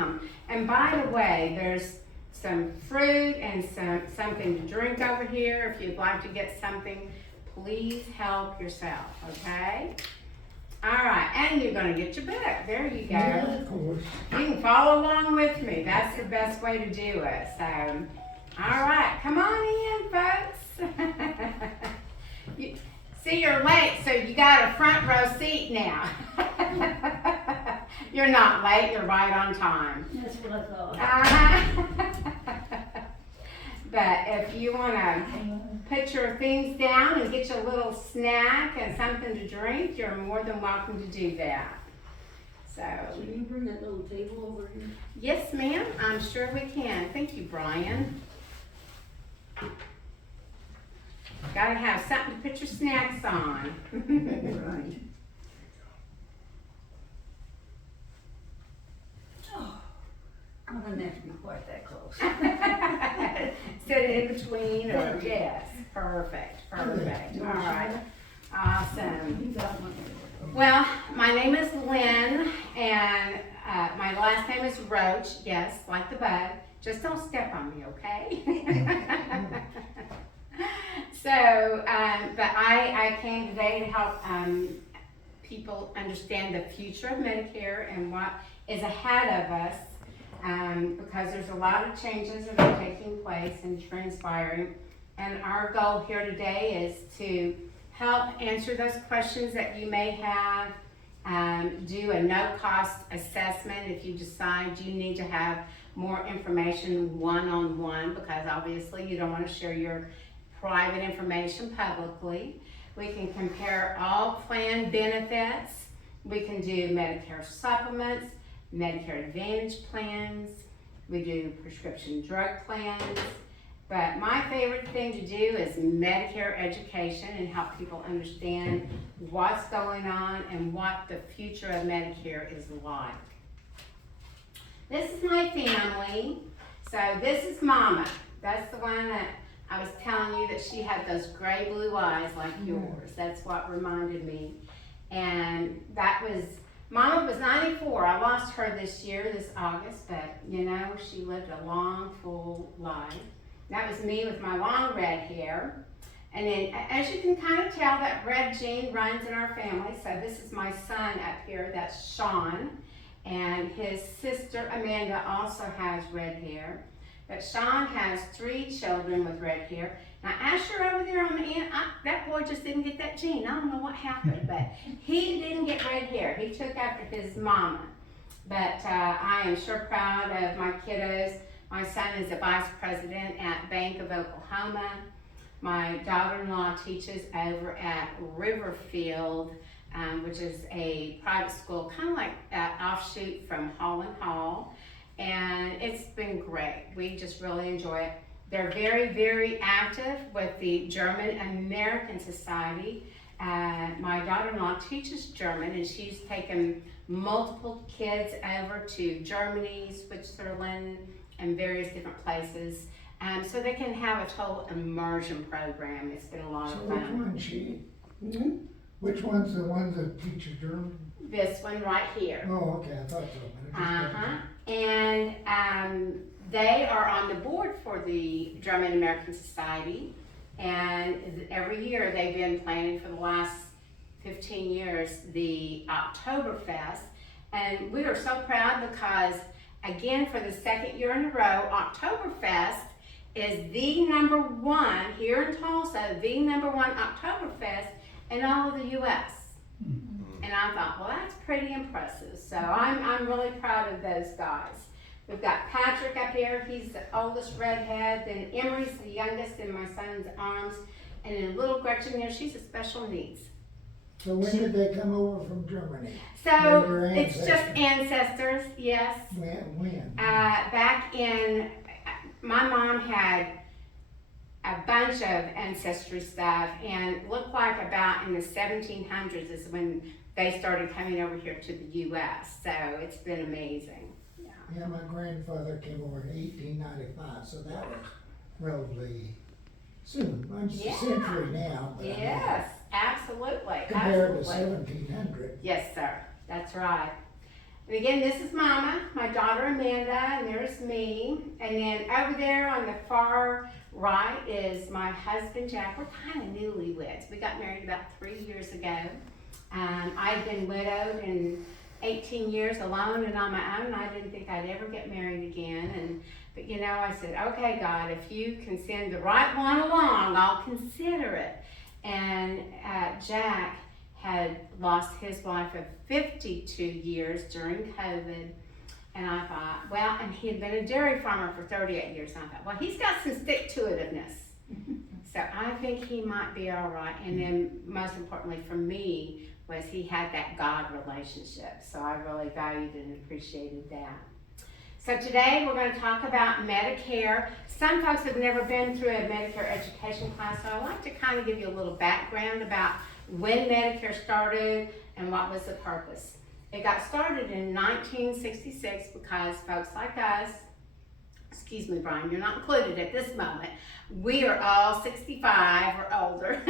come. And by the way, there's some fruit and something to drink over here. If you'd like to get something, please help yourself, okay? All right, and you're gonna get your book. There you go. Yeah, of course. You can follow along with me. That's the best way to do it. So, all right, come on in, folks. See, you're late, so you got a front row seat now. You're not late, you're right on time. That's what I thought. But if you want to put your things down and get you a little snack and something to drink, you're more than welcome to do that. So, Can you bring that little table over here? yes, ma'am, I'm sure we can. Thank you, Brian. Gotta have something to put your snacks on. Right. Oh, I wouldn't have to be quite that close. Sit in between, or yes, perfect. All right, awesome. You got one. Well, my name is Lynn, and my last name is Roach. Yes, like the bug. Just don't step on me, okay? So, but I came today to help people understand the future of Medicare and what is ahead of us, because there's a lot of changes that are taking place and transpiring. And our goal here today is to help answer those questions that you may have, do a no-cost assessment if you decide you need to have more information one-on-one, because obviously you don't want to share your private information publicly. We can compare all plan benefits. We can do Medicare supplements, Medicare Advantage plans. We do prescription drug plans. But my favorite thing to do is Medicare education and help people understand what's going on and what the future of Medicare is like. This is my family. So this is Mama. That's the one that I was telling you that she had those gray blue eyes like yours. That's what reminded me. And that was, Mama was 94. I lost her this year, this August, but you know, she lived a long, full life. That was me with my long red hair. And then, as you can kind of tell, that red gene runs in our family. So this is my son up here, that's Sean. And his sister, Amanda, also has red hair. But Sean has 3 children with red hair. Now Asher over there on the end, that boy just didn't get that gene. I don't know what happened, but he didn't get red hair. He took after his mama. But I am sure proud of my kiddos. My son is a vice president at Bank of Oklahoma. My daughter-in-law teaches over at Riverfield, which is a private school, kind of like an offshoot from Holland Hall. And it's been great. We just really enjoy it. They're very, very active with the German American Society. My daughter-in-law teaches German, and she's taken multiple kids over to Germany, Switzerland, and various different places. So they can have a total immersion program. It's been a lot of Which fun. one's she? Mm-hmm. Which one's the one that teaches German? This one right here. Oh, okay, I thought so. But I just Uh-huh. And they are on the board for the German American Society. And every year they've been planning for the last 15 years the Oktoberfest. And we are so proud because, again, for the second year in a row, Oktoberfest is the #1 here in Tulsa, the #1 Oktoberfest in all of the U.S. And I thought, well, that's pretty impressive. So I'm really proud of those guys. We've got Patrick up here. He's the oldest redhead. Then Emery's the youngest in my son's arms. And then little Gretchen there, she's a special needs. So when did they come over from Germany? So Your it's just ancestors. ancestors, yes. When? Back in, my mom had a bunch of ancestry stuff, and looked like about in the 1700s is when they started coming over here to the U.S. So it's been amazing. Yeah, my grandfather came over in 1895, so that was relatively soon. I'm just Yeah. a century now. But I mean, Yes, absolutely. compared to absolutely. 1700. Yes, sir. That's right. And again, this is Mama, my daughter Amanda, and there's me. And then over there on the far right is my husband, Jack. We're kind of newlyweds. We got married about 3 years ago. I'd been widowed and 18 years alone and on my own. I didn't think I'd ever get married again. But you know, I said, okay, God, if you can send the right one along, I'll consider it. And Jack had lost his wife of 52 years during COVID. And I thought, well, and he had been a dairy farmer for 38 years. And I thought, well, he's got some stick-to-itiveness. So I think he might be all right. And then most importantly for me was he had that God relationship. So I really valued and appreciated that. So today we're going to talk about Medicare. Some folks have never been through a Medicare education class, so I'd like to kind of give you a little background about when Medicare started and what was the purpose. It got started in 1966 because folks like us, excuse me, Brian, you're not included at this moment. We are all 65 or older.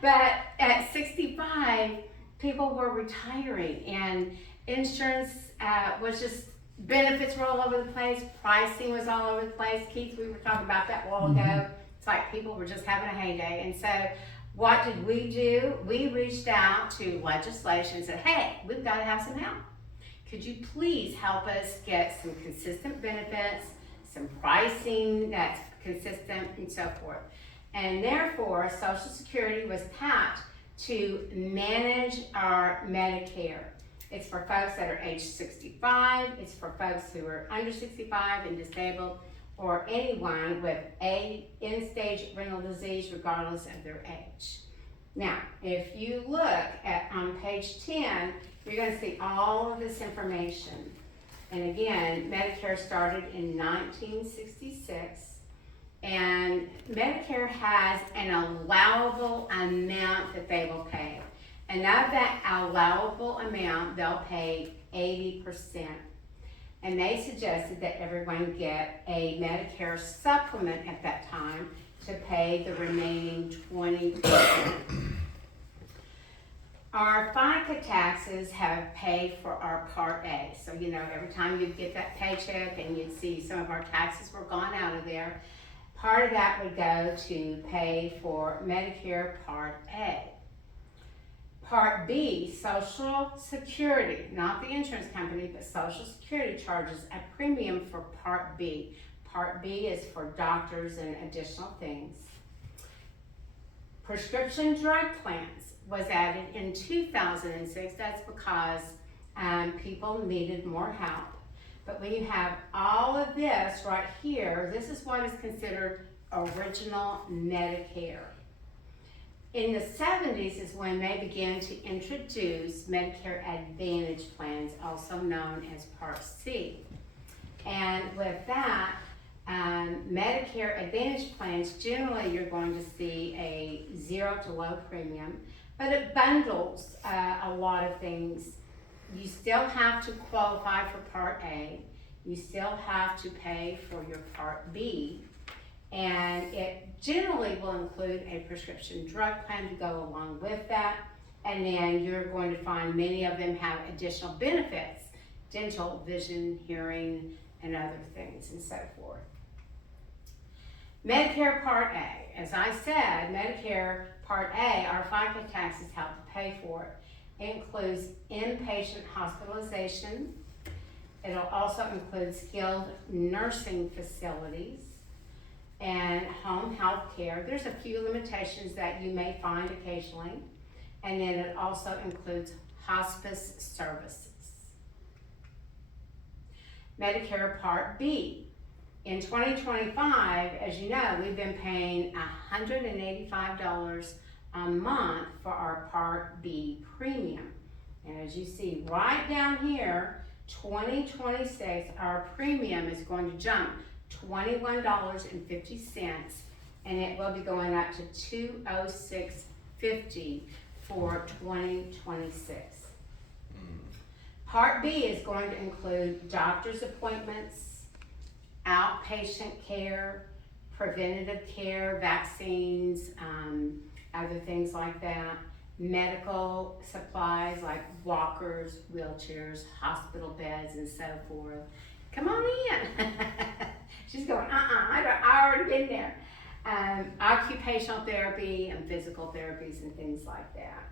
But at 65, people were retiring and insurance was just, benefits were all over the place, pricing was all over the place. Keith, we were talking about that a while ago. It's like people were just having a heyday. And so what did we do? We reached out to legislation and said, hey, we've got to have some help. Could you please help us get some consistent benefits, some pricing that's consistent, and so forth. And therefore, Social Security was tapped to manage our Medicare. It's for folks that are age 65, it's for folks who are under 65 and disabled, or anyone with a end-stage renal disease regardless of their age. Now, if you look at on page 10, you're going to see all of this information. And again, Medicare started in 1966, and Medicare has an allowable amount that they will pay. And of that allowable amount, they'll pay 80%. And they suggested that everyone get a Medicare supplement at that time to pay the remaining 20%. Our FICA taxes have paid for our Part A. So, you know, every time you'd get that paycheck and you'd see some of our taxes were gone out of there, part of that would go to pay for Medicare Part A. Part B, Social Security, not the insurance company, but Social Security charges a premium for Part B. Part B is for doctors and additional things. Prescription drug plans was added in 2006. That's because people needed more help. But when you have all of this right here, this is what is considered original Medicare. In the 70s is when they began to introduce Medicare Advantage plans, also known as Part C. And with that, Medicare Advantage plans, generally you're going to see a zero to low premium, but it bundles a lot of things. You still have to qualify for Part A, you still have to pay for your Part B, and it generally will include a prescription drug plan to go along with that. And then you're going to find many of them have additional benefits, dental, vision, hearing, and other things and so forth. Medicare Part A, as I said, Medicare Part A, our FICA taxes help to pay for it. It includes inpatient hospitalization. It'll also include skilled nursing facilities and home health care. There's a few limitations that you may find occasionally. And then it also includes hospice services. Medicare Part B. In 2025, as you know, we've been paying $185 a month for our Part B premium. And as you see right down here, 2026, our premium is going to jump $21.50, and it will be going up to $206.50 for 2026. Part B is going to include doctor's appointments, outpatient care, preventative care, vaccines, other things like that. medical supplies like walkers, wheelchairs, hospital beds, and so forth. Come on in. She's going, I already been there. Occupational therapy and physical therapies and things like that.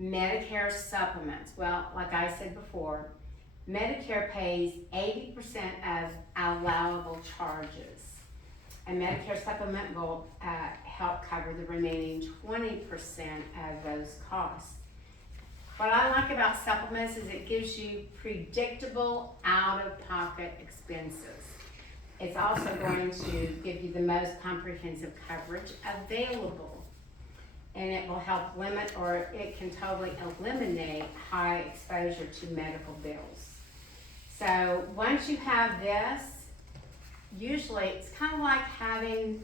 Medicare supplements. Well, like I said before, Medicare pays 80% of allowable charges. A Medicare supplement will help cover the remaining 20% of those costs. What I like about supplements is it gives you predictable out-of-pocket expenses. It's also going to give you the most comprehensive coverage available. And it will help limit, or it can totally eliminate high exposure to medical bills. So once you have this, usually it's kind of like having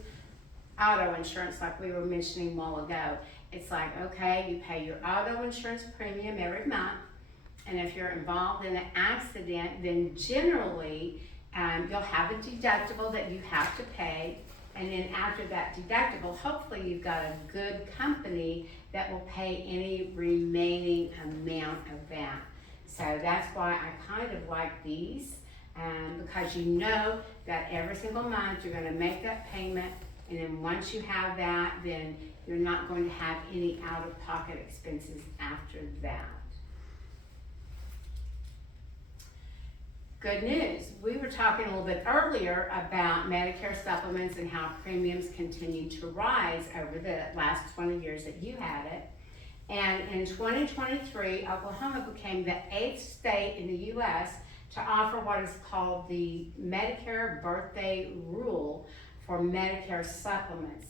auto insurance like we were mentioning a while ago. It's like, okay, you pay your auto insurance premium every month, and if you're involved in an accident, then generally you'll have a deductible that you have to pay, and then after that deductible, hopefully you've got a good company that will pay any remaining amount of that. So that's why I kind of like these, because you know that every single month you're going to make that payment, and then once you have that, then you're not going to have any out-of-pocket expenses after that. Good news. We were talking a little bit earlier about Medicare supplements and how premiums continue to rise over the last 20 years that you had it. And in 2023, Oklahoma became the 8th state in the U.S. to offer what is called the Medicare birthday rule for Medicare supplements.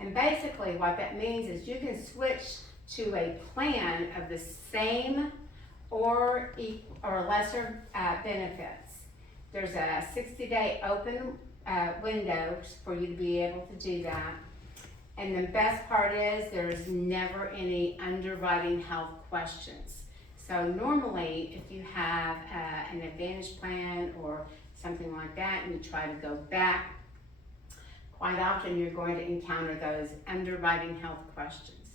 And basically what that means is you can switch to a plan of the same or lesser benefits. There's a 60-day open window for you to be able to do that. And the best part is there's never any underwriting health questions. So normally if you have an Advantage plan or something like that and you try to go back, quite often you're going to encounter those underwriting health questions.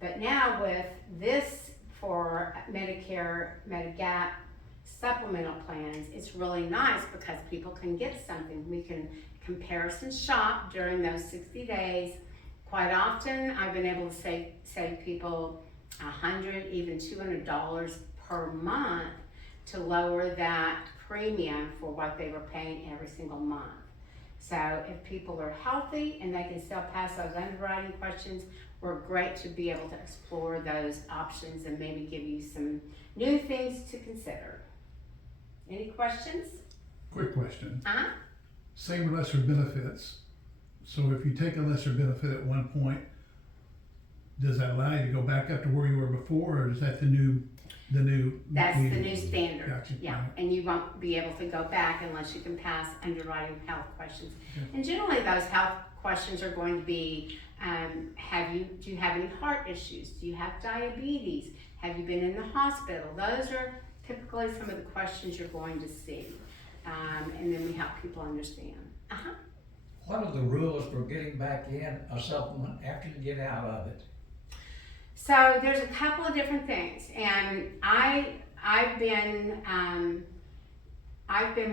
But now with this for Medicare, Medigap supplemental plans, it's really nice because people can get something. We can comparison shop during those 60 days. Quite often, I've been able to save people $100, even $200 per month to lower that premium for what they were paying every single month. So if people are healthy and they can still pass those underwriting questions, we're great to be able to explore those options and maybe give you some new things to consider. Any questions? Quick question. Uh-huh. Same lesser benefits. So if you take a lesser benefit at one point, does that allow you to go back up to where you were before, or is that the new? That's the new standard. Gotcha. Yeah, and you won't be able to go back unless you can pass underwriting health questions. Okay. And generally those health questions are going to be, do you have any heart issues? Do you have diabetes? Have you been in the hospital? Those are typically some of the questions you're going to see. And then we help people understand. Uh-huh. What are the rules for getting back in a supplement after you get out of it? So there's a couple of different things, and I've been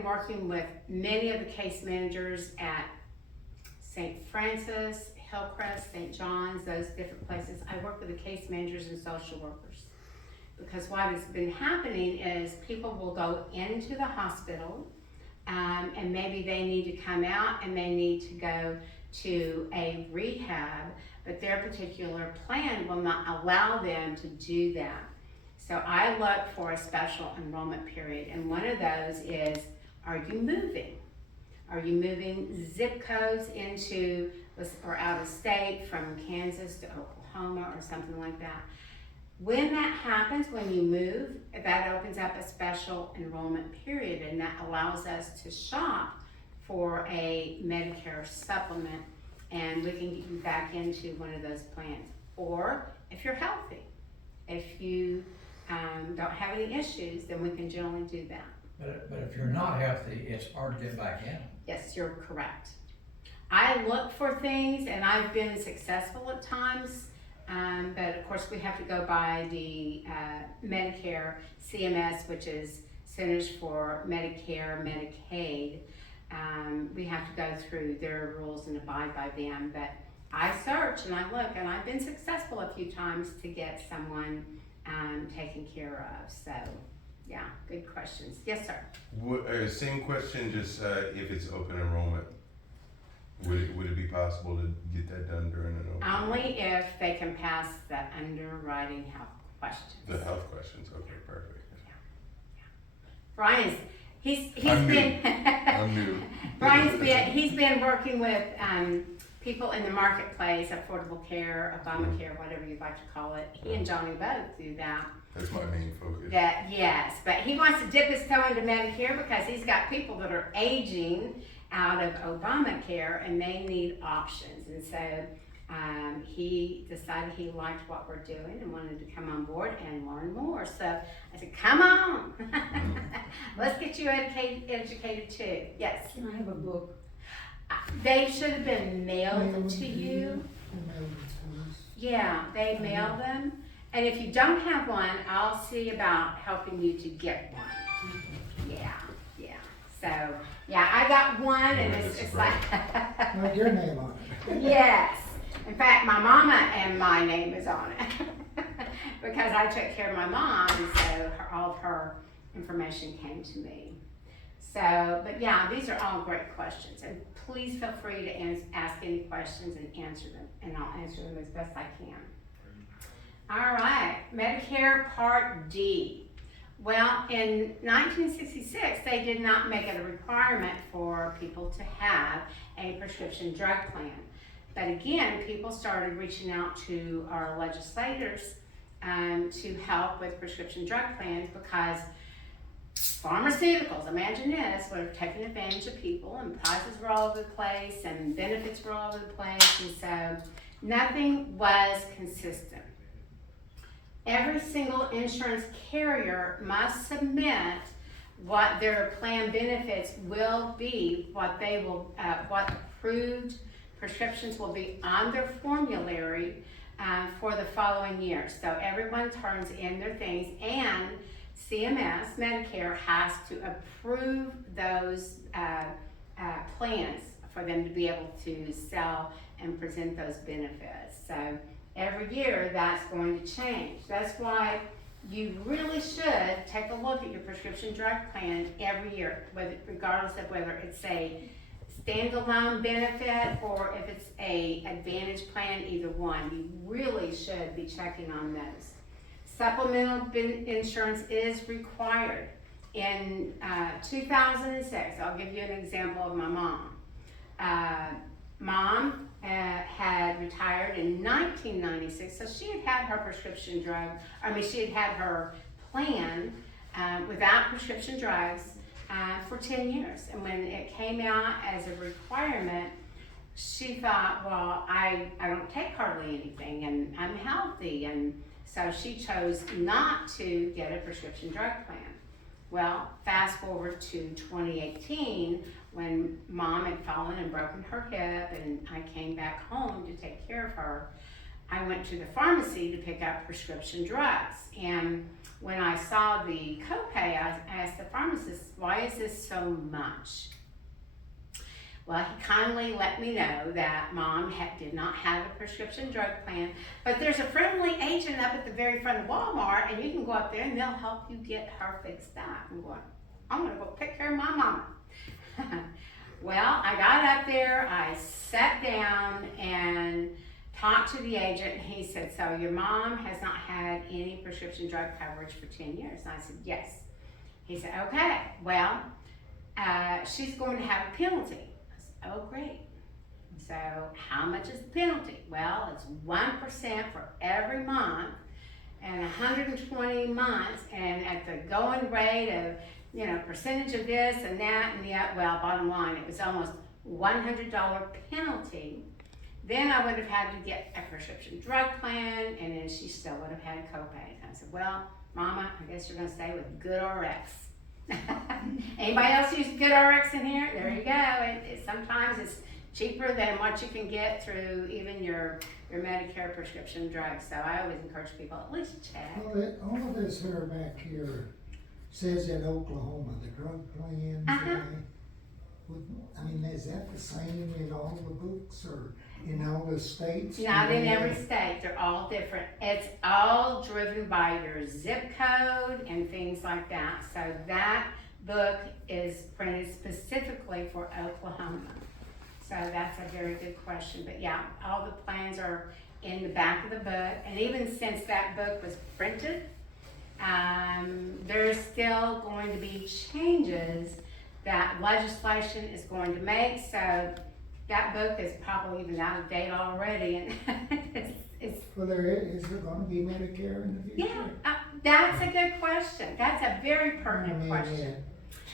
working with many of the case managers at St. Francis, Hillcrest, St. John's, those different places. I work with the case managers and social workers because what has been happening is people will go into the hospital and maybe they need to come out and they need to go to a rehab, but their particular plan will not allow them to do that. So I look for a special enrollment period, and one of those is, are you moving? Are you moving zip codes into or out of state from Kansas to Oklahoma or something like that? When that happens, when you move, that opens up a special enrollment period, and that allows us to shop for a Medicare supplement, and we can get you back into one of those plans. Or if you're healthy, if you don't have any issues, then we can generally do that. But if you're not healthy, it's hard to get back in. Yes, you're correct. I look for things and I've been successful at times. But of course we have to go by the Medicare CMS, which is Centers for Medicare, Medicaid. We have to go through their rules and abide by them. But I search and I look, and I've been successful a few times to get someone taken care of. So, yeah, good questions. Yes, sir. Same question, just if it's open enrollment. Would it be possible to get that done during an open? Only if they can pass the underwriting health questions. The health questions, okay, perfect. Brian's, he's I'm been, I'm new. he's been working with people in the marketplace, affordable care, Obamacare, whatever you'd like to call it. He and Johnny both do that. That's my main focus. Yes, but he wants to dip his toe into Medicare because he's got people that are aging out of Obamacare and they need options. And so he decided he liked what we're doing and wanted to come on board and learn more. So I said, come on, let's get you educated too. Yes. Can I have a book? They should have been mailed to you. Yeah, they mail them. And if you don't have one, I'll see about helping you to get one. Yeah. So, yeah, I got one and it's like. Like your name on it. Yes. In fact, my mama and my name is on it. Because I took care of my mom, and so all of her information came to me. So, but yeah, these are all great questions. And please feel free to ask any questions and answer them. And I'll answer them as best I can. All right, Medicare Part D. Well, in 1966, they did not make it a requirement for people to have a prescription drug plan. But again, people started reaching out to our legislators to help with prescription drug plans because pharmaceuticals, imagine this, were taking advantage of people and prices were all over the place and benefits were all over the place. And so nothing was consistent. Every single insurance carrier must submit what their plan benefits will be, what approved prescriptions will be on their formulary for the following year. So everyone turns in their things, and CMS, Medicare, has to approve those plans for them to be able to sell and present those benefits. So every year that's going to change. That's why you really should take a look at your prescription drug plan every year, regardless of whether it's a standalone benefit or if it's a advantage plan, either one. You really should be checking on those. Supplemental insurance is required. In 2006, I'll give you an example of my mom. Mom had retired in 1996, so she had her prescription drug, she had her plan without prescription drugs for 10 years. And when it came out as a requirement, she thought, well, I don't take hardly anything and I'm healthy. And so she chose not to get a prescription drug plan. Well, fast forward to 2018, when Mom had fallen and broken her hip and I came back home to take care of her, I went to the pharmacy to pick up prescription drugs. And when I saw the copay, I asked the pharmacist, why is this so much? Well, he kindly let me know that Mom did not have a prescription drug plan, but there's a friendly agent up at the very front of Walmart, and you can go up there and they'll help you get her fixed up. I'm going, I'm gonna go take care of my mama. Well, I got up there, I sat down and talked to the agent, and he said, so your mom has not had any prescription drug coverage for 10 years? And I said, yes. He said, okay, well, she's going to have a penalty. I said, oh, great. So how much is the penalty? Well, it's 1% for every month and 120 months, and at the going rate of, percentage of this and that and that, well, bottom line, it was almost $100 penalty. Then I would have had to get a prescription drug plan, and then she still would have had copays. I said, well, Mama, I guess you're gonna stay with GoodRx. Anybody else use GoodRx in here? There you go. Sometimes it's cheaper than what you can get through even your Medicare prescription drugs. So I always encourage people, at least check. Well, all of this here back here says in Oklahoma, the drug plans, Uh-huh. I mean, is that the same in all the books or in all the states? Not in every state, they're all different. It's all driven by your zip code and things like that. So that book is printed specifically for Oklahoma. So that's a very good question. But yeah, all the plans are in the back of the book. And even since that book was printed, there's still going to be changes that legislation is going to make. So that book is probably even out of date already, and it's Well, is there gonna be Medicare in the future? yeah. That's a good question. That's a very pertinent question.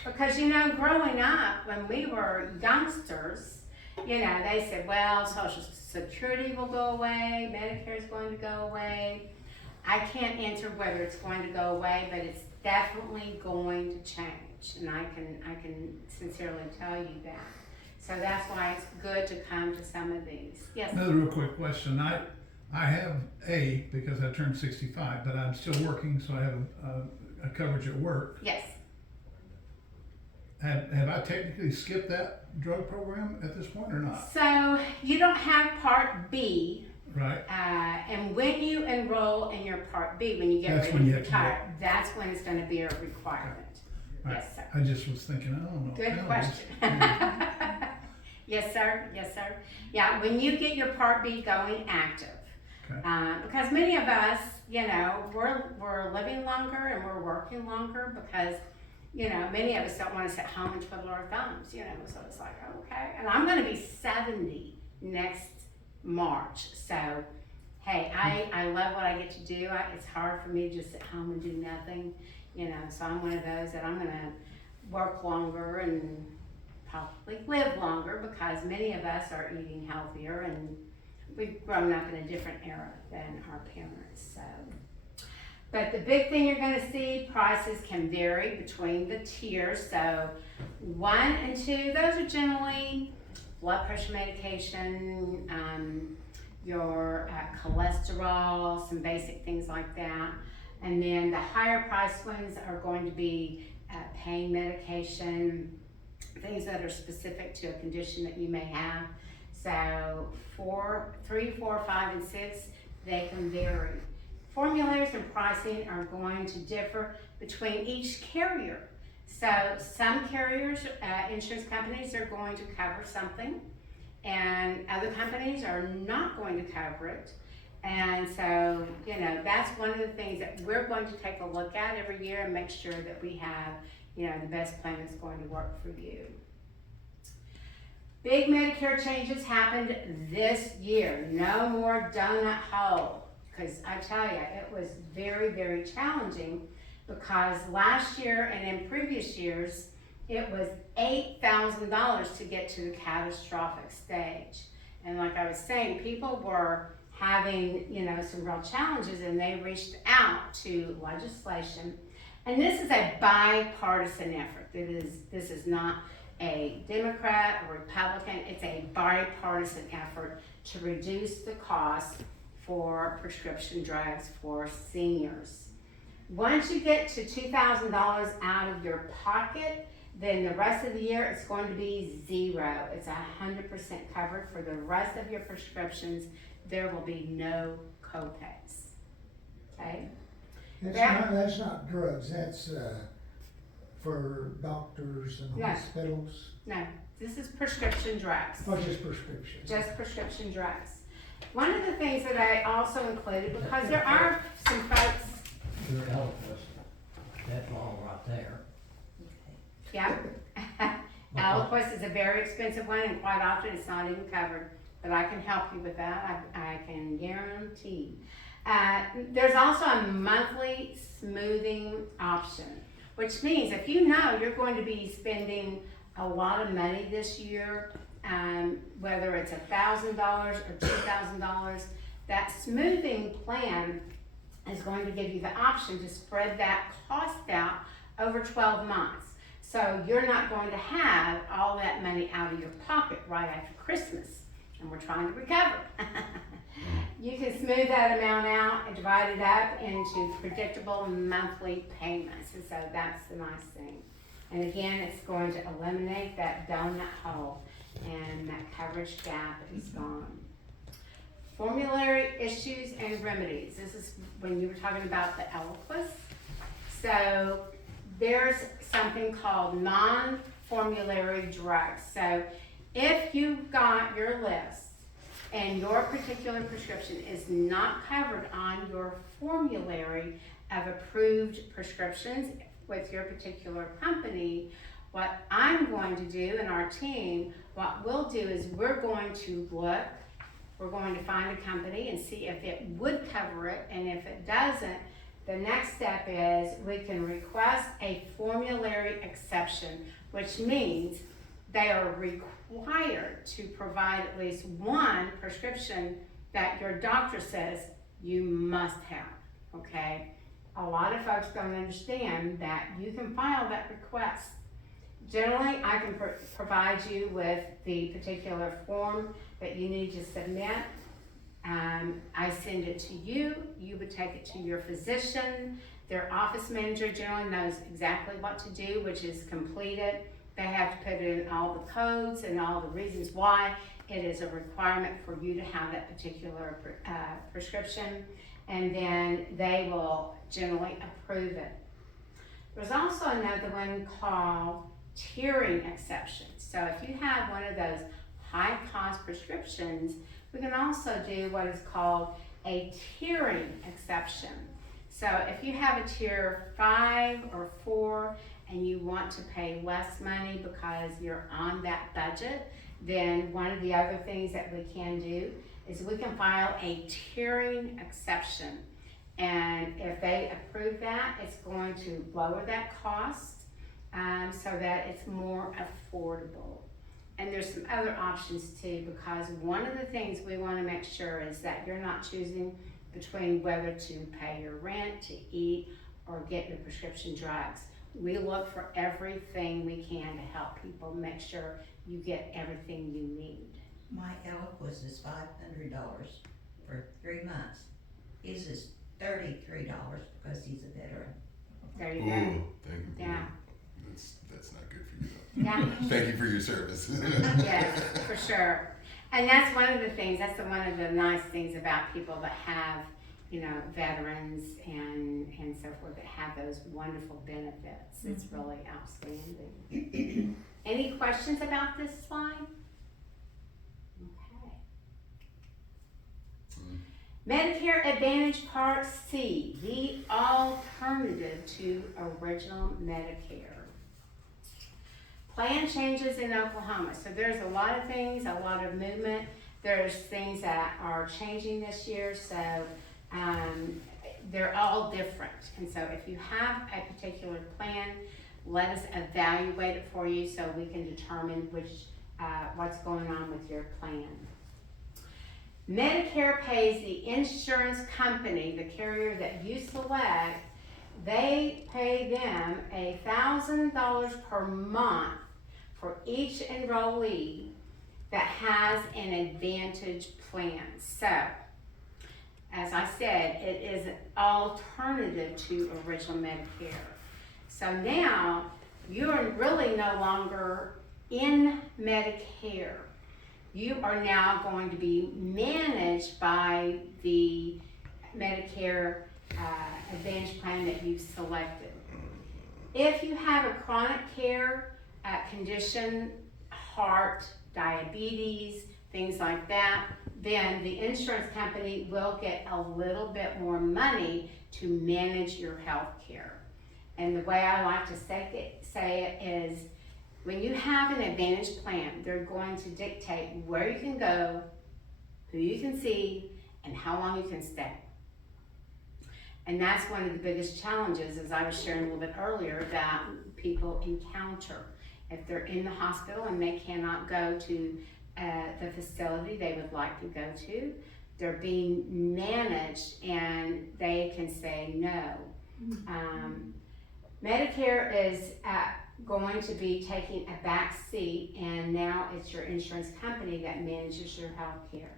Because growing up when we were youngsters, they said, well, Social Security will go away, Medicare is going to go away. I can't answer whether it's going to go away, but it's definitely going to change, and I can sincerely tell you that. So that's why it's good to come to some of these. Yes. Another real quick question. I have because I turned 65, but I'm still working, so I have a coverage at work. Yes. Have I technically skipped that drug program at this point or not? So you don't have Part B. Right? And when you enroll in your Part B, when you get That's ready when you to have to retire, that's when it's going to be a requirement. Right. Yes, sir. I just was thinking, I don't know. Good No, question. it's- Yes, sir. Yes, sir. Yeah, when you get your Part B going active, Okay. because many of us, we're living longer and we're working longer because, many of us don't want to sit home and twiddle our thumbs, so it's like, okay. And I'm going to be 70 next March. So, hey, I love what I get to do. It's hard for me to just sit home and do nothing, so I'm one of those that I'm going to work longer and probably live longer because many of us are eating healthier and we've grown up in a different era than our parents. So, but the big thing you're going to see, prices can vary between the tiers. So 1 and 2, those are generally blood pressure medication, your cholesterol, some basic things like that. And then the higher priced ones are going to be pain medication, things that are specific to a condition that you may have. So 3, 4, 5, and 6, they can vary. Formulators and pricing are going to differ between each carrier. So some carriers, insurance companies are going to cover something, and other companies are not going to cover it. And so, that's one of the things that we're going to take a look at every year and make sure that we have, the best plan that's going to work for you. Big Medicare changes happened this year. No more donut hole. Because I tell you, it was very, very challenging because last year and in previous years, it was $8,000 to get to the catastrophic stage. And like I was saying, people were having, some real challenges, and they reached out to legislation. And this is a bipartisan effort. This is not a Democrat or Republican. It's a bipartisan effort to reduce the cost for prescription drugs for seniors. Once you get to $2,000 out of your pocket, then the rest of the year it's going to be zero. It's 100% covered for the rest of your prescriptions. There will be no copays. Okay? That's not drugs, that's for doctors and Yeah. hospitals, No, this is prescription drugs. or just prescriptions? Just prescription drugs. One of the things that I also included, because there are some folks, Your Eliquis, that's all right there. yeah. Eliquis is a very expensive one, and quite often it's not even covered, but I can help you with that, I can guarantee. There's also a monthly smoothing option, which means if you know you're going to be spending a lot of money this year, whether it's $1,000 or $2,000, that smoothing plan is going to give you the option to spread that cost out over 12 months. So you're not going to have all that money out of your pocket right after Christmas, and we're trying to recover. You can smooth that amount out and divide it up into predictable monthly payments, and so that's the nice thing. And again, it's going to eliminate that donut hole, and that coverage gap is gone. Formulary issues and remedies. This is when you were talking about the Eliquis. So there's something called non-formulary drugs. So if you've got your list and your particular prescription is not covered on your formulary of approved prescriptions with your particular company, what I'm going to do and our team, what we'll do is we're going to look, we're going to find a company and see if it would cover it, and if it doesn't, the next step is we can request a formulary exception, which means they are required to provide at least one prescription that your doctor says you must have, okay? A lot of folks don't understand that you can file that request. Generally, I can provide you with the particular form that you need to submit. I send it to you, you would take it to your physician. Their office manager generally knows exactly what to do, which is complete it. They have to put in all the codes and all the reasons why it is a requirement for you to have that particular prescription, and then they will generally approve it. There's also another one called tiering exception. So if you have one of those high cost prescriptions, we can also do what is called a tiering exception. So if you have a tier 5 or 4 and you want to pay less money because you're on that budget, then one of the other things that we can do is we can file a tiering exception. And if they approve that, it's going to lower that cost so that it's more affordable. And there's some other options too, because one of the things we want to make sure is that you're not choosing between whether to pay your rent, to eat, or get your prescription drugs. We look for everything we can to help people make sure you get everything you need. My Eliquis is $500 for 3 months. His is $33 because he's a veteran. There you Ooh, go. thank you. Yeah. That's not good for you. Yeah. Thank you for your service. Yes, for sure. And that's one of the things, that's one of the nice things about people that have, you know, veterans and so forth, that have those wonderful benefits. It's really outstanding. Any questions about this slide? Okay. Medicare Advantage Part C, the alternative to original Medicare. Plan changes in Oklahoma. So there's a lot of things, a lot of movement. There's things that are changing this year, so they're all different. And so if you have a particular plan, let us evaluate it for you so we can determine what's going on with your plan. Medicare pays the insurance company, the carrier that you select, they pay them $1,000 per month for each enrollee that has an Advantage plan. So, as I said, it is an alternative to original Medicare. So now, you're really no longer in Medicare. You are now going to be managed by the Medicare Advantage plan that you've selected. If you have a chronic care condition, heart, diabetes, things like that, then the insurance company will get a little bit more money to manage your health care. And the way I like to say it is, when you have an Advantage plan, they're going to dictate where you can go, who you can see, and how long you can stay. And that's one of the biggest challenges, as I was sharing a little bit earlier, that people encounter. If they're in the hospital and they cannot go to the facility they would like to go to, they're being managed and they can say no. Medicare is going to be taking a back seat, and now it's your insurance company that manages your health care.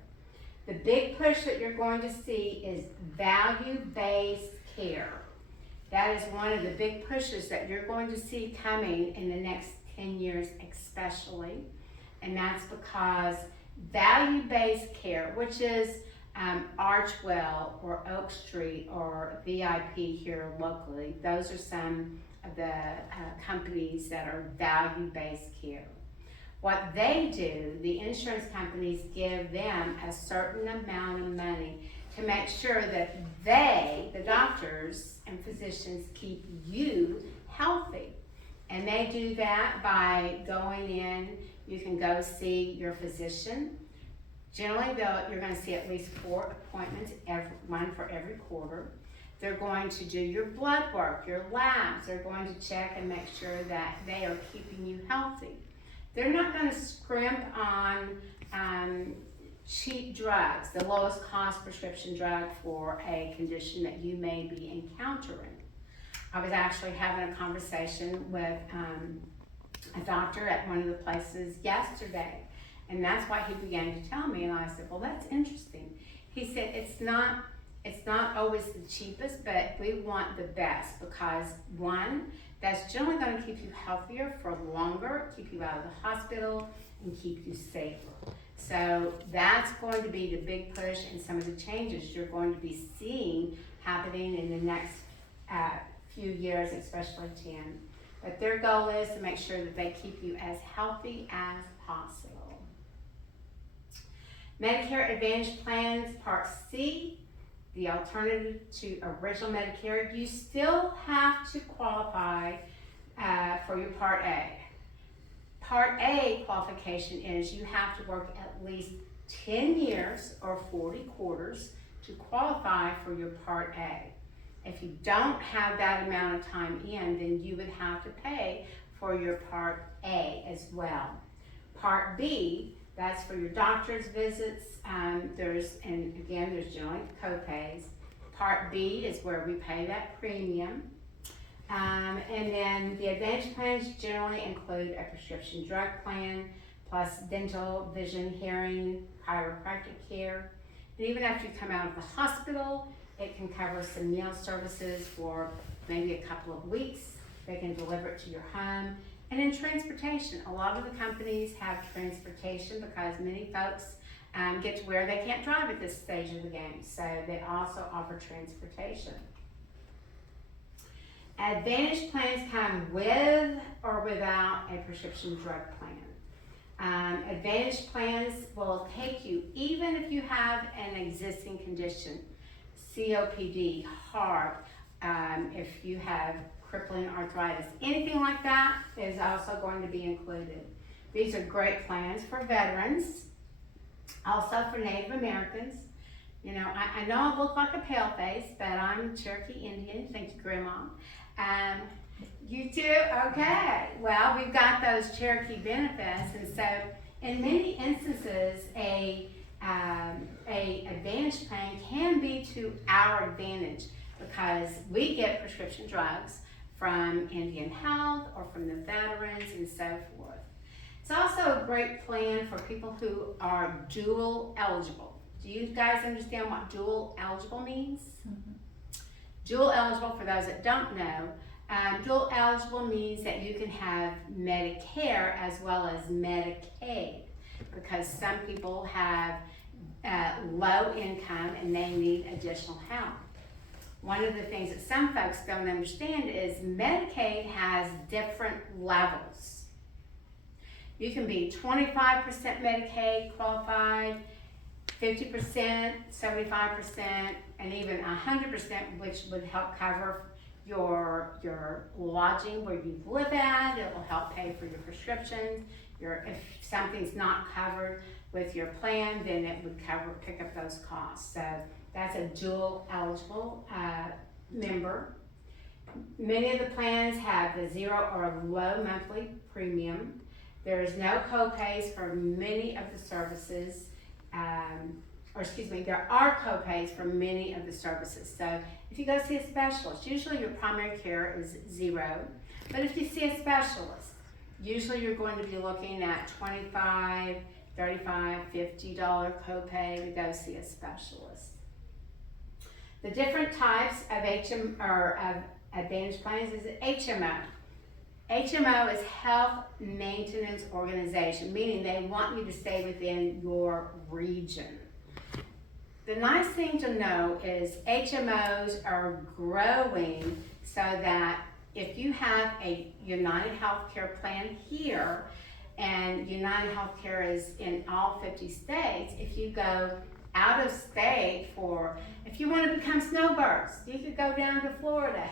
The big push that you're going to see is value-based care. That is one of the big pushes that you're going to see coming in the next 10 years especially. And that's because value-based care, which is Archwell or Oak Street or VIP here locally, those are some of the companies that are value-based care. What they do, the insurance companies give them a certain amount of money to make sure that they, the doctors and physicians, keep you healthy. And they do that by going in. You can go see your physician. Generally, you're going to see at least 4 appointments, one for every quarter. They're going to do your blood work, your labs. They're going to check and make sure that they are keeping you healthy. They're not going to scrimp on cheap drugs, the lowest cost prescription drug for a condition that you may be encountering. I was actually having a conversation with a doctor at one of the places yesterday, and that's why he began to tell me, and I said, well, that's interesting. He said, it's not always the cheapest, but we want the best because, one, that's generally going to keep you healthier for longer, keep you out of the hospital, and keep you safer. So that's going to be the big push and some of the changes you're going to be seeing happening in the next few years, especially 10. But their goal is to make sure that they keep you as healthy as possible. Medicare Advantage Plans Part C, the alternative to original Medicare, you still have to qualify for your Part A. Part A qualification is you have to work at least 10 years or 40 quarters to qualify for your Part A. If you don't have that amount of time in, then you would have to pay for your Part A as well. Part B, that's for your doctor's visits. There's generally co-pays. Part B is where we pay that premium. And then the Advantage plans generally include a prescription drug plan, plus dental, vision, hearing, chiropractic care. And even after you come out of the hospital, it can cover some meal services for maybe a couple of weeks. They can deliver it to your home. And in transportation, a lot of the companies have transportation because many folks get to where they can't drive at this stage of the game. So they also offer transportation. Advantage plans come with or without a prescription drug plan. Advantage plans will take you even if you have an existing condition, COPD, heart, if you have crippling arthritis, anything like that is also going to be included. These are great plans for veterans, also for Native Americans. You know, I know I look like a pale face, but I'm Cherokee Indian. Thank you, Grandma. You too? Okay. Well, we've got those Cherokee benefits, and so in many instances, a Advantage plan can be to our advantage because we get prescription drugs from Indian Health or from the veterans and so forth. It's also a great plan for people who are dual eligible. Do you guys understand what dual eligible means? Mm-hmm. Dual eligible, for those that don't know, dual eligible means that you can have Medicare as well as Medicaid because some people have low income and they need additional help. One of the things that some folks don't understand is Medicaid has different levels. You can be 25% Medicaid qualified, 50%, 75%, and even 100%, which would help cover your lodging where you live at. It will help pay for your prescriptions. If something's not covered with your plan, then it would pick up those costs. So that's a dual eligible member. Many of the plans have the zero or low monthly premium. There's no co-pays for many of the services. There are co-pays for many of the services. So if you go see a specialist, usually your primary care is zero. But if you see a specialist, usually you're going to be looking at $25, $35, $50 copay to go see a specialist. The different types of of Advantage plans is HMO. HMO is Health Maintenance Organization, meaning they want you to stay within your region. The nice thing to know is HMOs are growing so that if you have a United Healthcare plan here, and United Healthcare is in all 50 states, if you go out of state if you want to become snowbirds, you could go down to Florida.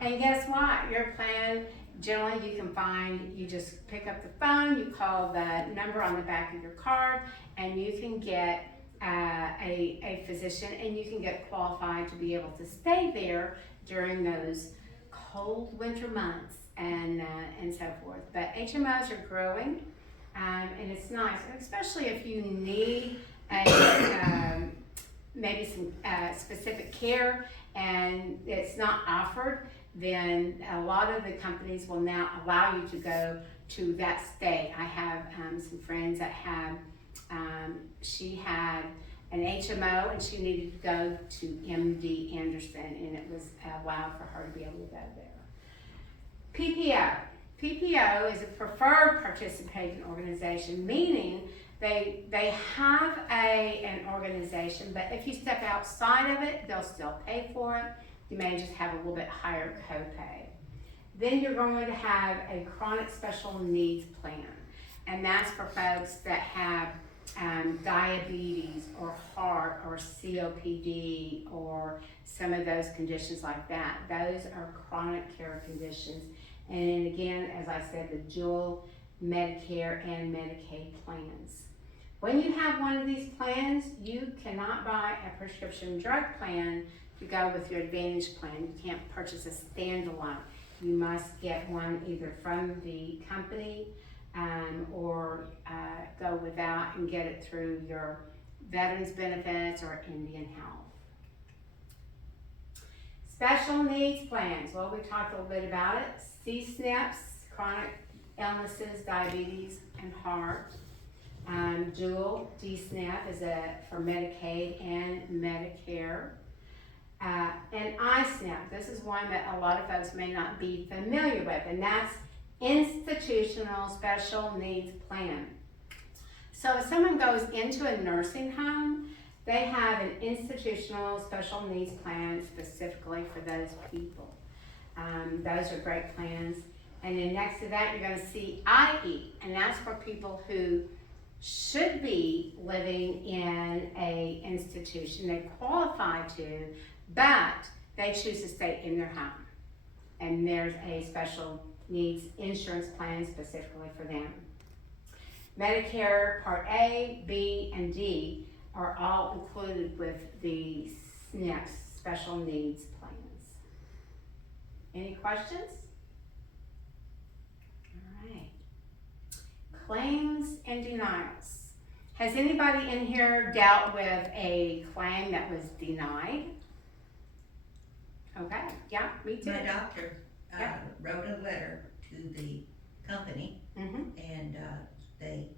And guess what? Your plan, generally you just pick up the phone, you call the number on the back of your card, and you can get a physician, and you can get qualified to be able to stay there during those cold winter months and so forth. But HMOs are growing, and it's nice, and especially if you need maybe some specific care and it's not offered, then a lot of the companies will now allow you to go to that state. I have some friends that have, she had an HMO and she needed to go to MD Anderson, and it was allowed for her to be able to go there. PPO. PPO is a preferred participating organization, meaning they have an organization, but if you step outside of it, they'll still pay for it. You may just have a little bit higher copay. Then you're going to have a chronic special needs plan, and that's for folks that have diabetes or heart or COPD or some of those conditions like that. Those are chronic care conditions. And again, as I said, the dual Medicare and Medicaid plans. When you have one of these plans, you cannot buy a prescription drug plan to go with your Advantage plan. You can't purchase a standalone. You must get one either from the company or go without and get it through your Veterans Benefits or Indian Health. Special needs plans. Well, we talked a little bit about it. C-SNPs, chronic illnesses, diabetes, and heart. Dual D-SNP is for Medicaid and Medicare. And I-SNP, this is one that a lot of folks may not be familiar with, and that's Institutional Special Needs Plan. So if someone goes into a nursing home, they have an institutional special needs plan specifically for those people. Those are great plans. And then next to that, you're going to see IE, and that's for people who should be living in a institution. They qualify to, but they choose to stay in their home. And there's a special needs insurance plan specifically for them. Medicare Part A, B, and D are all included with the SNPs, special needs plans. Any questions? All right. Claims and denials. Has anybody in here dealt with a claim that was denied? Okay, yeah, me too. My doctor Yeah. wrote a letter to the company Mm-hmm. and they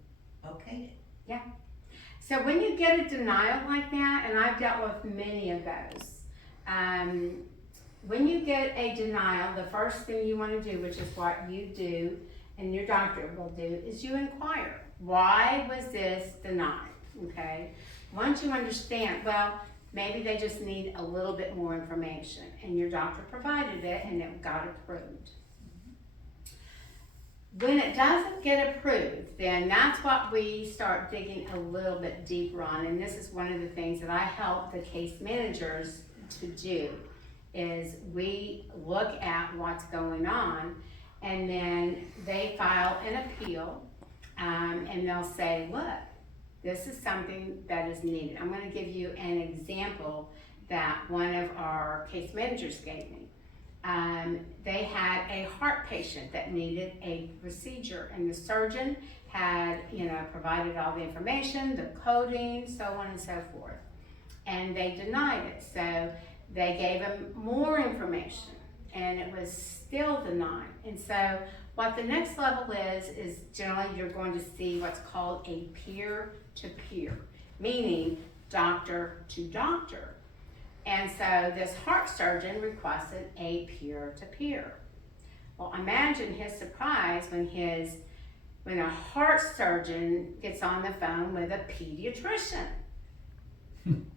okayed it. So when you get a denial like that, and I've dealt with many of those, when you get a denial, the first thing you want to do, which is what you do and your doctor will do, is you inquire. Why was this denied? Okay. Once you understand, well, maybe they just need a little bit more information, and your doctor provided it and it got approved. When it doesn't get approved, then that's what we start digging a little bit deeper on, and this is one of the things that I help the case managers to do, is we look at what's going on, and then they file an appeal, and they'll say, look, this is something that is needed. I'm going to give you an example that one of our case managers gave me. They had a heart patient that needed a procedure, and the surgeon had, provided all the information, the coding, so on and so forth. And they denied it. So they gave him more information, and it was still denied. And so what the next level is generally you're going to see what's called a peer-to-peer, meaning doctor to doctor. And so this heart surgeon requested a peer-to-peer. Well, imagine his surprise when a heart surgeon gets on the phone with a pediatrician.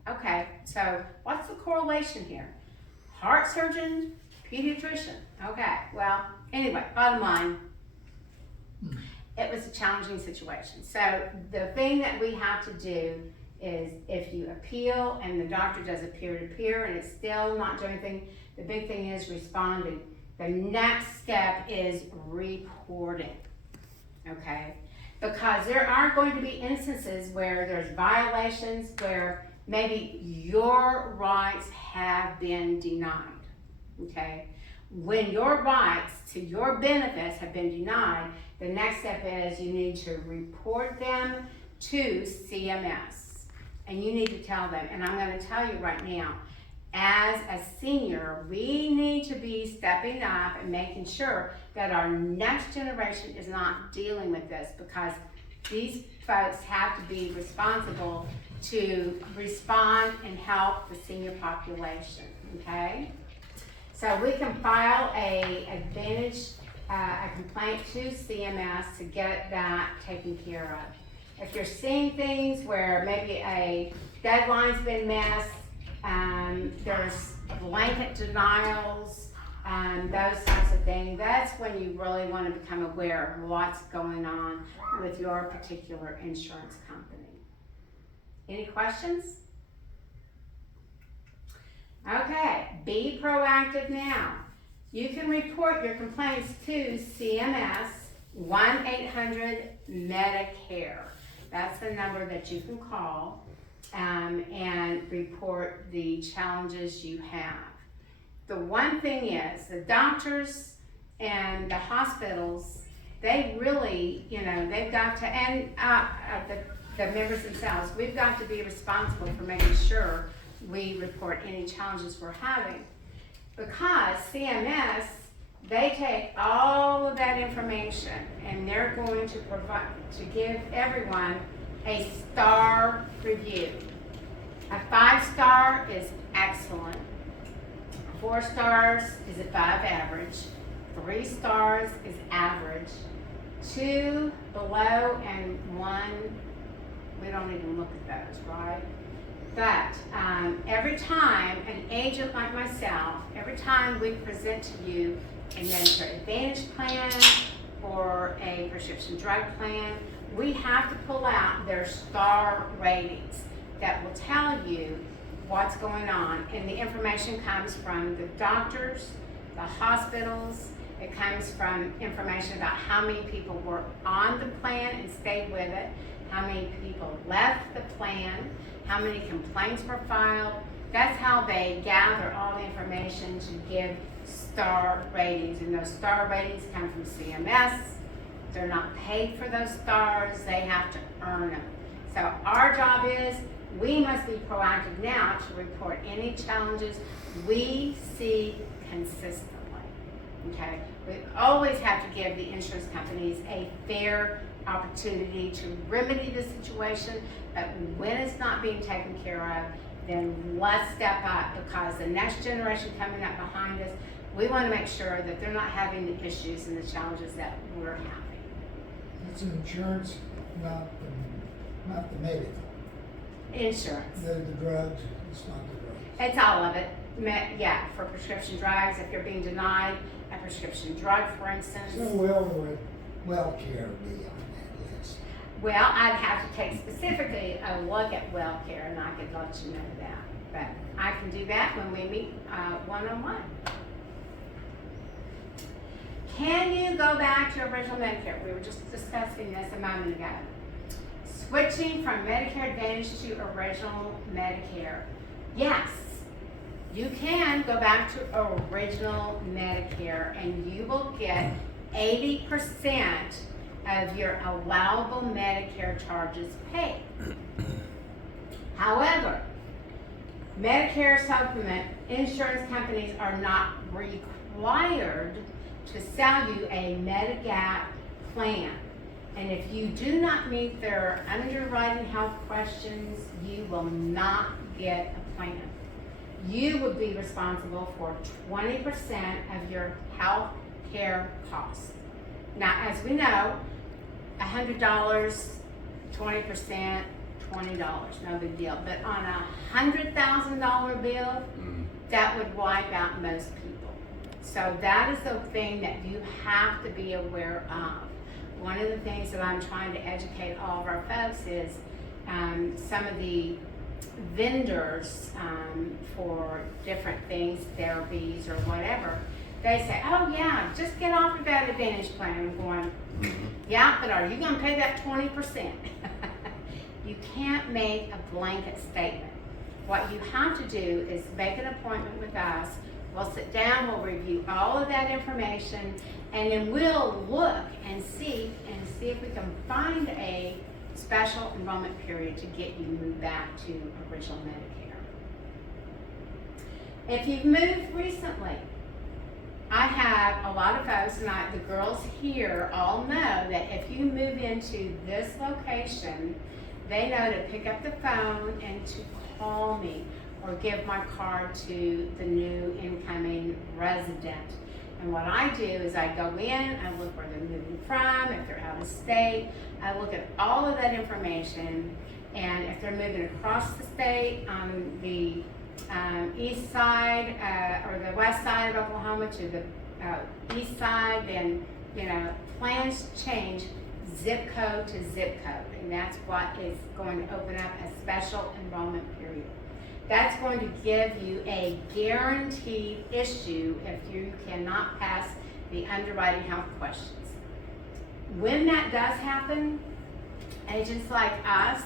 Okay, so what's the correlation here? Heart surgeon, pediatrician. Okay, well, anyway, bottom line, it was a challenging situation. So the thing that we have to do is if you appeal and the doctor does a peer-to-peer and it's still not doing anything, the big thing is responding. The next step is reporting, okay? Because there are going to be instances where there's violations, where maybe your rights have been denied, okay? When your rights to your benefits have been denied, the next step is you need to report them to CMS. And you need to tell them, and I'm gonna tell you right now, as a senior, we need to be stepping up and making sure that our next generation is not dealing with this, because these folks have to be responsible to respond and help the senior population, okay? So we can file a complaint to CMS to get that taken care of. If you're seeing things where maybe a deadline's been missed, there's blanket denials, those types of things, that's when you really want to become aware of what's going on with your particular insurance company. Any questions? Okay, be proactive now. You can report your complaints to CMS 1-800-MEDICARE. That's the number that you can call and report the challenges you have. The one thing is, the doctors and the hospitals, they really, they've got to, and the members themselves, we've got to be responsible for making sure we report any challenges we're having. Because CMS, they take all of that information and they're going to give everyone a star review. A 5-star is excellent. 4 stars is above average. 3 stars is average. 2 below and 1, we don't even look at those, right? But every time an agent like myself, every time we present to you a Medicare Advantage plan or a prescription drug plan, we have to pull out their star ratings that will tell you what's going on. And the information comes from the doctors, the hospitals, it comes from information about how many people were on the plan and stayed with it, how many people left the plan, how many complaints were filed. That's how they gather all the information to give star ratings, and those star ratings come from CMS. They're not paid for those stars, they have to earn them. So our job is, we must be proactive now to report any challenges we see consistently, okay? We always have to give the insurance companies a fair opportunity to remedy the situation, but when it's not being taken care of, then let's step up, because the next generation coming up behind us, we want to make sure that they're not having the issues and the challenges that we're having. It's insurance, not the medical. Insurance. The drugs, it's not the drugs. It's all of it. Yeah, for prescription drugs, if you're being denied a prescription drug, for instance. So would WellCare be on that list? Well, I'd have to take specifically a look at WellCare, and I could let you know that. But I can do that when we meet one-on-one. Can you go back to original Medicare? We were just discussing this a moment ago. Switching from Medicare Advantage to original Medicare. Yes, you can go back to original Medicare and you will get 80% of your allowable Medicare charges paid. However, Medicare supplement insurance companies are not required required to sell you a Medigap plan. And if you do not meet their underwriting health questions, you will not get a plan. You would be responsible for 20% of your health care costs. Now, as we know, $100, 20%, $20, no big deal. But on a $100,000 bill, that would wipe out most people. So that is the thing that you have to be aware of. One of the things that I'm trying to educate all of our folks is some of the vendors for different things, therapies or whatever, they say, oh yeah, just get off of that Advantage plan. I'm going, yeah, but are you gonna pay that 20%? You can't make a blanket statement. What you have to do is make an appointment with us. We'll sit down, we'll review all of that information, and then we'll look and see if we can find a special enrollment period to get you moved back to original Medicare. If you've moved recently, I have a lot of folks, and the girls here all know that if you move into this location, they know to pick up the phone and to call me or give my card to the new incoming resident. And what I do is I go in, I look where they're moving from, if they're out of state, I look at all of that information, and if they're moving across the state on the east side or the west side of Oklahoma to the east side, then, plans change zip code to zip code, and that's what is going to open up a special enrollment period. That's going to give you a guaranteed issue if you cannot pass the underwriting health questions. When that does happen, agents like us,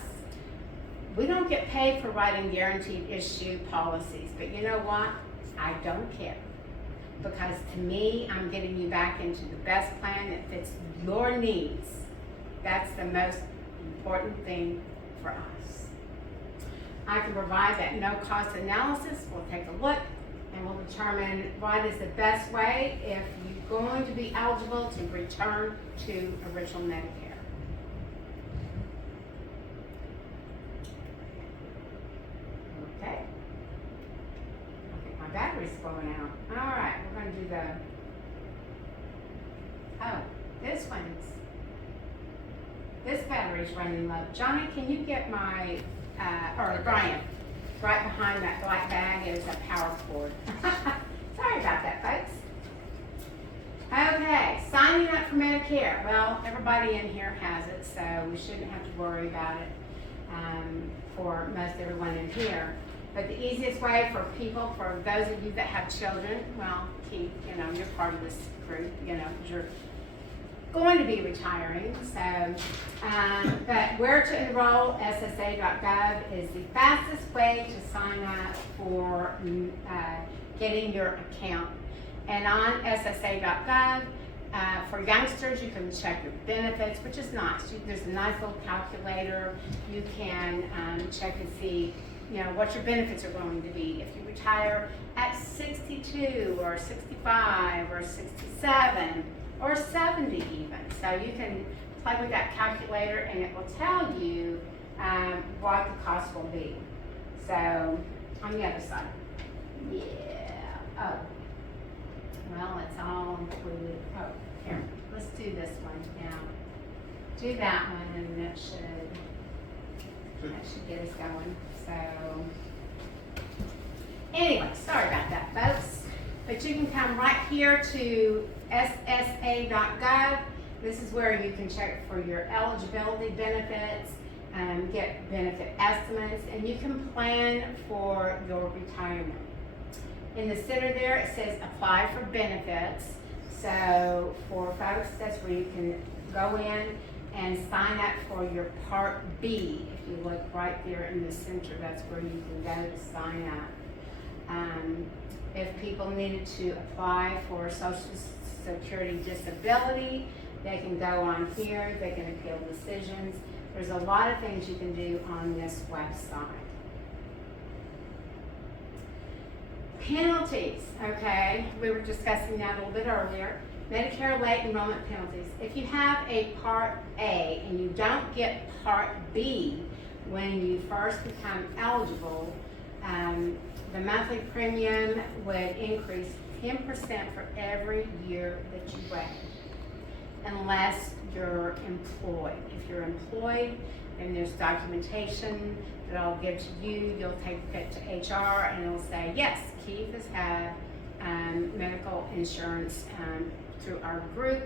we don't get paid for writing guaranteed issue policies, but you know what? I don't care. Because to me, I'm getting you back into the best plan that fits your needs. That's the most important thing for us. I can provide that no-cost analysis. We'll take a look and we'll determine what is the best way if you're going to be eligible to return to original Medicare. Okay. I think my battery's going out. All right, we're going to do this battery's running low. Johnny, can you get my or Brian, right behind that black bag is a power cord. Sorry about that, folks. Okay, signing up for Medicare. Well, everybody in here has it, so we shouldn't have to worry about it for most everyone in here. But the easiest way for people, for those of you that have children, well, Keith, you're part of this group, because you're going to be retiring, so, but where to enroll, SSA.gov is the fastest way to sign up for getting your account. And on SSA.gov, for youngsters, you can check your benefits, which is nice. There's a nice little calculator. You can check and see, what your benefits are going to be. If you retire at 62 or 65 or 67, or 70 even. So you can plug with that calculator and it will tell you what the cost will be. So on the other side. Yeah. Oh. Well, it's all included. Oh, here. Let's do this one now. Do that one and that should get us going. So anyway, sorry about that, folks. But you can come right here to SSA.gov. This is where you can check for your eligibility benefits, get benefit estimates, and you can plan for your retirement. In the center there, it says apply for benefits. So for folks, that's where you can go in and sign up for your Part B. If you look right there in the center, that's where you can go to sign up. If people needed to apply for Social Security disability, they can go on here, they can appeal decisions. There's a lot of things you can do on this website. Penalties, okay, we were discussing that a little bit earlier. Medicare late enrollment penalties. If you have a Part A and you don't get Part B when you first become eligible, the monthly premium would increase 10% for every year that you wait, unless you're employed. If you're employed, then there's documentation that I'll give to you. You'll take it to HR and it'll say, yes, Keith has had medical insurance through our group.